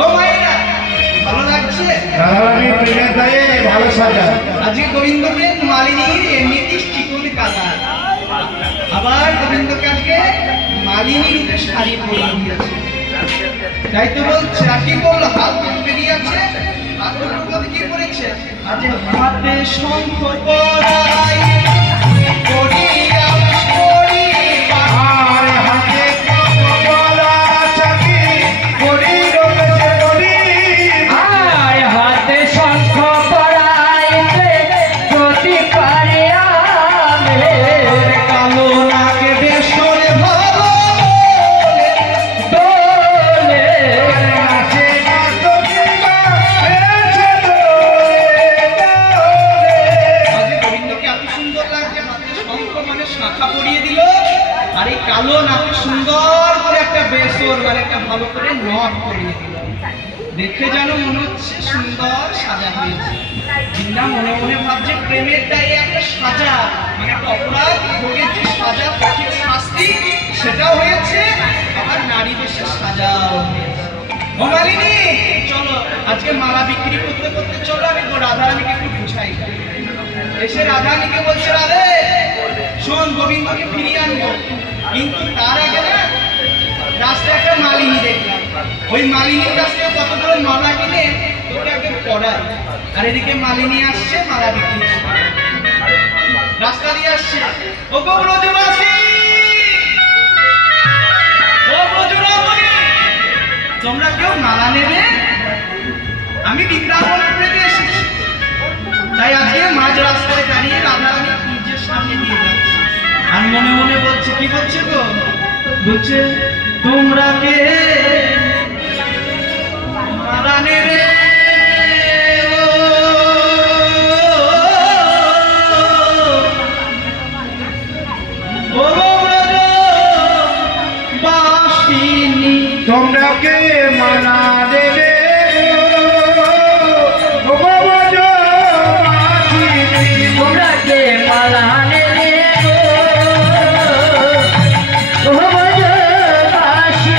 ও মায়েরা ভালো লাগছে? রাধারানী প্রেমের দায়ে ভালো সাজা। আজকে গোবিন্দকে মালিনীর এমনিতেই চিকন কালা, আবার গোবিন্দকে আজকে মালিনী রূপে শাড়ি পরিয়ে দিয়েছে। তাই তো বলছে, আর কি বললো? হাত দুটো বেরিয়ে আছে, হাত দুটোর মধ্যে কি করেছে? আজকে হাতে শঙ্খ পরাই করিয়া করি আর হাতে কমলা চাকি করি রমেশে করি। আর হাতে শঙ্খ পরাইতে যদি পারে আমে কালো নাকে দেশরে ভালো দোলে নাচে নাচনিকা এসে দোলে আজকে গোবিন্দকে এত সুন্দর লাগছে, হাতে শঙ্খ মানে শাখা পরিয়ে দিল, আর এই কালো নাকে সুন্দর করে একটা বেসর মানে একটা ভালো করে নখ পরিয়ে দিল। দেখে যেন মনে হচ্ছে সুন্দর সাজা হয়েছে। বিন্দা মনে মনে ভাবছে প্রেমের দায়ে একটা সাজা মানে একটা অপরাধ ভোগের যে সাজা ঠিক শাস্তি সেটাও হয়েছে, আবার নারী বেশের সাজাও হয়েছে। ও মালিনী, চলো আজকে মালা বিক্রি করতে করতে চলো, আমি রাধারানীকে একটু বুঝাই। এসে রাধারানীকে বলছে, রাধে শোন, গোবিন্দকে ফিরিয়ে আনবো, কিন্তু তার আগে না রাস্তায় একটা মালিনী দেখলাম, ওই মালিনীর কাছ থেকে কতগুলো মালা কিনে তোকে আগে পড়াই। আর এদিকে মালিনী আসছে মালা বিক্রি করতে। রাস্তা দিয়ে আসছে, ও গো ব্রজবাসী, ও ব্রজরামণি, তোমরা কেউ মালা নেবে? আমি বৃন্দাবন থেকে এসেছি, তাই আজকে মাঝ রাস্তায় দাঁড়িয়ে রাধারানী নিজের সামনে দিয়ে যাচ্ছে। আর মনে মনে বলছে, কি বলছে গো? বলছে, তোমরা কে মালা নেবে? ও ব্রজবাসিনী, তোমরা কে মানা দেবে ও ব্রজবাসিনী। তোমরা কে মালা নেবে গো, ও ব্রজবাসিনী।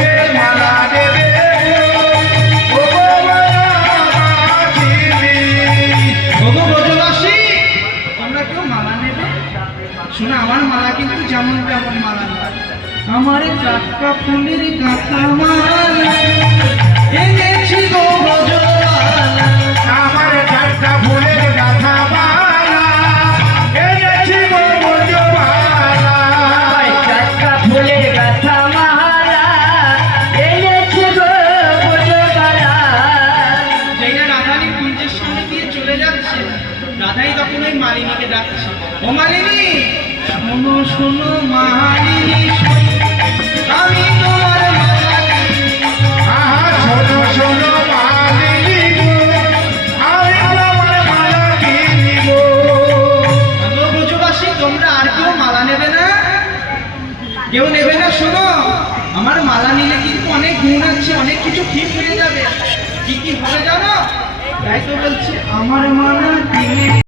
কে মালা দেবে ও ব্রজবাসিনী। ওগো ব্রজবাসী, তোমরা কেউ মালা নেবে? শোনো, আমার মালা কিন্তু যেমন তেমন মালা নয়, আমার টাটকা ফুলের গাঁথা মালা এনেছি গো ব্রজবালা। আমার টাটকা ফুলের গাথা মালা এনেছি গো ব্রজবালা। ওই টাটকা ফুলের গাথা মালা এনেছি গো ব্রজবালা। যেই না রাধানী কুঞ্জের সামনে দিয়ে চলে যাচ্ছে, রাধাই তখন ওই মালিনীকে ডাকছে, ও মালিনী, শোনো শোনো মালিনী, আমি তোমার মালা কিনবো। আহা শোনো শোনো মালিনী গো, আমি তোমার মালা কিনিব। আগো ব্রজবাসী, তোমরা আর কেউ মালা নেবে না? কেউ নেবে না? শোনো, আমার মালা নিলে কিন্তু অনেক গুণ আছে, অনেক কিছু ঠিক হয়ে যাবে। কি কি হবে জানো? তাই তো বলছি, আমার মালা কিনে